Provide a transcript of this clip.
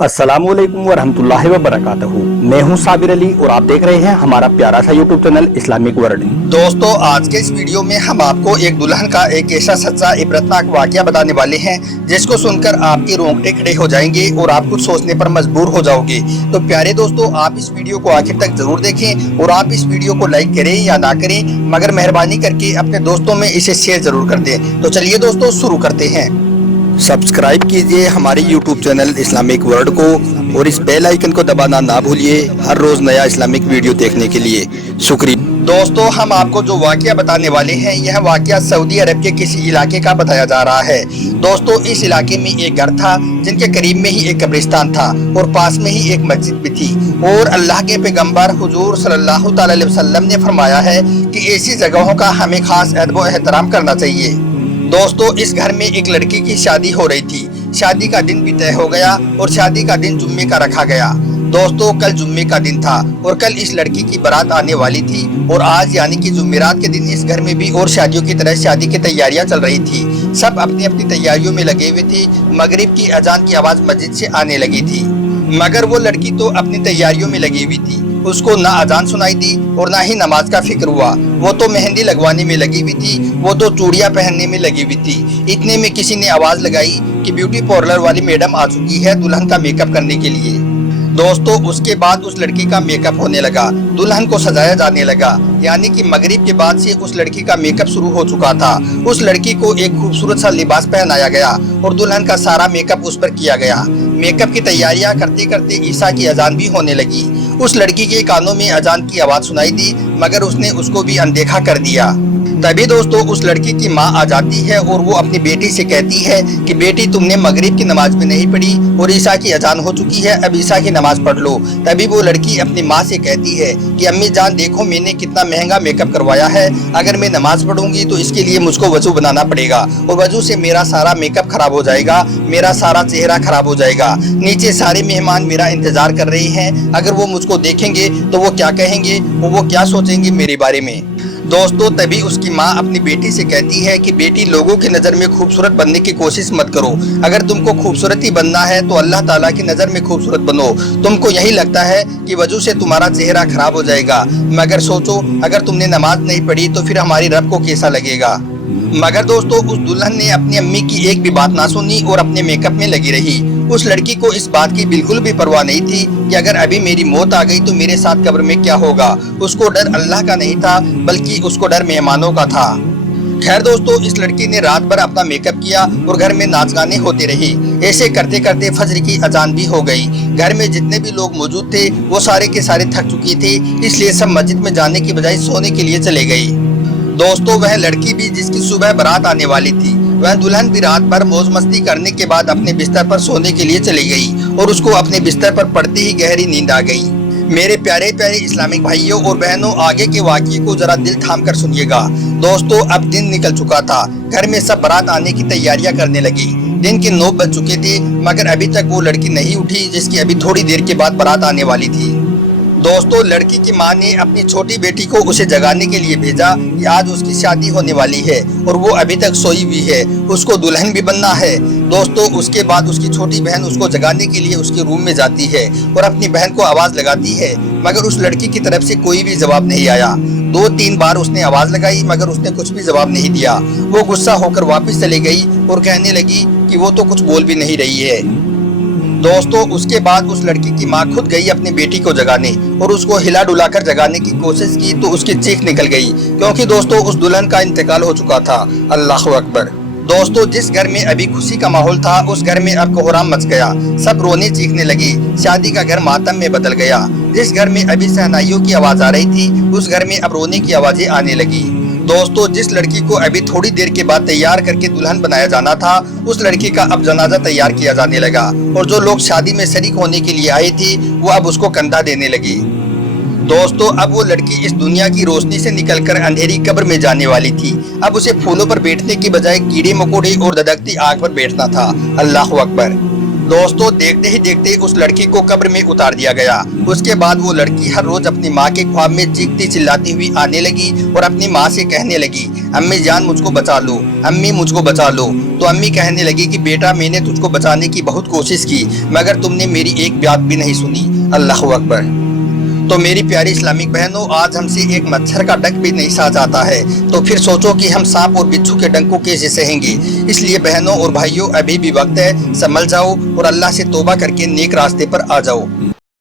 अस्सलामुअलैकुम वरहमतुल्लाहि वबरकातुहू। मैं हूं साबिर अली और आप देख रहे हैं हमारा प्यारा सा यूट्यूब चैनल इस्लामिक वर्ल्ड। दोस्तों, आज के इस वीडियो में हम आपको एक दुल्हन का एक ऐसा सच्चा इबरतनाक वाकया बताने वाले हैं जिसको सुनकर आपके रोंगटे खड़े हो जाएंगे और आप कुछ सोचने पर मजबूर हो जाओगे। तो प्यारे दोस्तों, आप इस वीडियो को आखिर तक जरूर देखें और आप इस वीडियो को लाइक करें या ना करें, मगर मेहरबानी करके अपने दोस्तों में इसे शेयर जरूर कर दें। तो चलिए दोस्तों, शुरू करते हैं। सब्सक्राइब कीजिए हमारे YouTube चैनल इस्लामिक वर्ल्ड को और इस बेल आइकन को दबाना ना भूलिए हर रोज नया इस्लामिक वीडियो देखने के लिए। शुक्रिया। दोस्तों, हम आपको जो वाकया बताने वाले हैं यह वाकया सऊदी अरब के किसी इलाके का बताया जा रहा है। दोस्तों, इस इलाके में एक घर था जिनके करीब में ही एक कब्रिस्तान था और पास में ही एक मस्जिद भी थी। और अल्लाह के पैगंबर हुजूर सल्लल्लाहु अलैहि वसल्लम ने फरमाया है कि ऐसी जगहों का हमें खास अदब व एहतराम करना चाहिए। दोस्तों, इस घर में एक लड़की की शादी हो रही थी। शादी का दिन भी तय हो गया और शादी का दिन जुम्मे का रखा गया। दोस्तों, कल जुम्मे का दिन था और कल इस लड़की की बारात आने वाली थी और आज यानी कि जुम्मेरात के दिन इस घर में भी और शादियों की तरह शादी की तैयारियां चल रही थी। सब अपनी अपनी तैयारियों में लगे हुए थे। मगरिब की अजान की आवाज मस्जिद से आने लगी थी, मगर वो लड़की तो अपनी तैयारियों में लगी हुई थी। उसको ना अजान सुनाई दी और ना ही नमाज का फिक्र हुआ। वो तो मेहंदी लगवाने में लगी हुई थी, वो तो चूड़ियां पहनने में लगी हुई थी। इतने में किसी ने आवाज लगाई कि ब्यूटी पार्लर वाली मैडम आ चुकी है दुल्हन का मेकअप करने के लिए। दोस्तों, उसके बाद उस लड़की का मेकअप होने लगा, दुल्हन को सजाया जाने लगा। यानी कि मगरिब के बाद से उस लड़की का मेकअप शुरू हो चुका था। उस लड़की को एक खूबसूरत सा लिबास पहनाया गया और दुल्हन का सारा मेकअप उस पर किया गया। मेकअप की तैयारियां करते करते ईशा की अजान भी होने लगी। उस लड़की के कानों में अजान की आवाज सुनाई दी, मगर उसने उसको भी अनदेखा कर दिया। तभी दोस्तों उस लड़की की माँ आ जाती है और वो अपनी बेटी से कहती है कि बेटी, तुमने मगरिब की नमाज में नहीं पढ़ी और ईशा की अजान हो चुकी है, अब ईशा की नमाज पढ़ लो। तभी वो लड़की अपनी माँ से कहती है कि अम्मी जान, देखो मैंने कितना महंगा मेकअप करवाया है। अगर मैं नमाज पढ़ूंगी तो इसके लिए मुझको वजू बनाना पड़ेगा और वजू से मेरा सारा मेकअप खराब हो जाएगा, मेरा सारा चेहरा खराब हो जाएगा। नीचे सारे मेहमान मेरा इंतजार कर रहे हैं, अगर वो मुझको देखेंगे तो वो क्या कहेंगे, वो क्या सोचेंगे मेरे बारे में। दोस्तों, तभी उसकी माँ अपनी बेटी से कहती है कि बेटी, लोगों की नज़र में खूबसूरत बनने की कोशिश मत करो। अगर तुमको खूबसूरत ही बनना है तो अल्लाह ताला की नज़र में खूबसूरत बनो। तुमको यही लगता है कि वजह से तुम्हारा चेहरा खराब हो जाएगा, मगर सोचो अगर तुमने नमाज नहीं पढ़ी तो फिर हमारी रब को कैसा लगेगा। मगर दोस्तों, उस दुल्हन ने अपनी अम्मी की एक भी बात ना सुनी और अपने मेकअप में लगी रही। उस लड़की को इस बात की बिल्कुल भी परवाह नहीं थी कि अगर अभी मेरी मौत आ गई तो मेरे साथ कब्र में क्या होगा। उसको डर अल्लाह का नहीं था, बल्कि उसको डर मेहमानों का था। खैर दोस्तों, इस लड़की ने रात भर अपना मेकअप किया और घर में नाच गाने होते रहे। ऐसे करते करते फजर की अजान भी हो गई। घर में जितने भी लोग मौजूद थे वो सारे के सारे थक चुके थे, इसलिए सब मस्जिद में जाने की बजाय सोने के लिए चले गई। दोस्तों, वह लड़की भी जिसकी सुबह बारात आने वाली थी, वह दुल्हन भी रात भर मौज मस्ती करने के बाद अपने बिस्तर पर सोने के लिए चली गई और उसको अपने बिस्तर पर पड़ते ही गहरी नींद आ गई। मेरे प्यारे प्यारे इस्लामिक भाइयों और बहनों, आगे के वाक़ये को जरा दिल थाम कर सुनिएगा। दोस्तों, अब दिन निकल चुका था, घर में सब बारात आने की तैयारियां करने लगी। दिन के 9 बज चुके थे, मगर अभी तक वो लड़की नहीं उठी जिसकी अभी थोड़ी देर के बाद बारात आने वाली थी। दोस्तों, लड़की की माँ ने अपनी छोटी बेटी को उसे जगाने के लिए भेजा कि आज उसकी शादी होने वाली है और वो अभी तक सोई हुई है, उसको दुल्हन भी बनना है। दोस्तों, उसके बाद उसकी छोटी बहन उसको जगाने के लिए उसके रूम में जाती है और अपनी बहन को आवाज लगाती है, मगर उस लड़की की तरफ से कोई भी जवाब नहीं आया। 2-3 बार उसने आवाज लगाई, मगर उसने कुछ भी जवाब नहीं दिया। वो गुस्सा होकर वापस चली गई और कहने लगी कि वो तो कुछ बोल भी नहीं रही है। दोस्तों, उसके बाद उस लड़की की माँ खुद गई अपनी बेटी को जगाने और उसको हिला डुलाकर जगाने की कोशिश की तो उसकी चीख निकल गई, क्योंकि दोस्तों उस दुल्हन का इंतकाल हो चुका था। अल्लाह अकबर। दोस्तों, जिस घर में अभी खुशी का माहौल था उस घर में अब कोहराम मच गया। सब रोने चीखने लगी, शादी का घर मातम में बदल गया। जिस घर में अभी सहनाइयों की आवाज आ रही थी उस घर में अब रोने की आवाजें आने लगी। दोस्तों, जिस लड़की को अभी थोड़ी देर के बाद तैयार करके दुल्हन बनाया जाना था उस लड़की का अब जनाजा तैयार किया जाने लगा और जो लोग शादी में शरीक होने के लिए आए थे वो अब उसको कंधा देने लगी। दोस्तों, अब वो लड़की इस दुनिया की रोशनी से निकलकर अंधेरी कब्र में जाने वाली थी। अब उसे फूलों पर बैठने की बजाय कीड़े मकोड़े और धधकती आग पर बैठना था। अल्लाह अकबर। दोस्तों देखते ही देखते उस लड़की को कब्र में उतार दिया गया। उसके बाद वो लड़की हर रोज अपनी माँ के ख्वाब में चीखती चिल्लाती हुई आने लगी और अपनी माँ से कहने लगी, अम्मी जान मुझको बचा लो, अम्मी मुझको बचा लो। तो अम्मी कहने लगी कि बेटा मैंने तुझको बचाने की बहुत कोशिश की मगर तुमने मेरी एक बात भी नहीं सुनी। अल्लाह अकबर। तो मेरी प्यारी इस्लामिक बहनों, आज हमसे एक मच्छर का डंक भी नहीं सहा जाता है, तो फिर सोचो कि हम सांप और बिच्छू के डंक को कैसे सहेंगे। इसलिए बहनों और भाइयों, अभी भी वक्त है, संभल जाओ और अल्लाह से तौबा करके नेक रास्ते पर आ जाओ।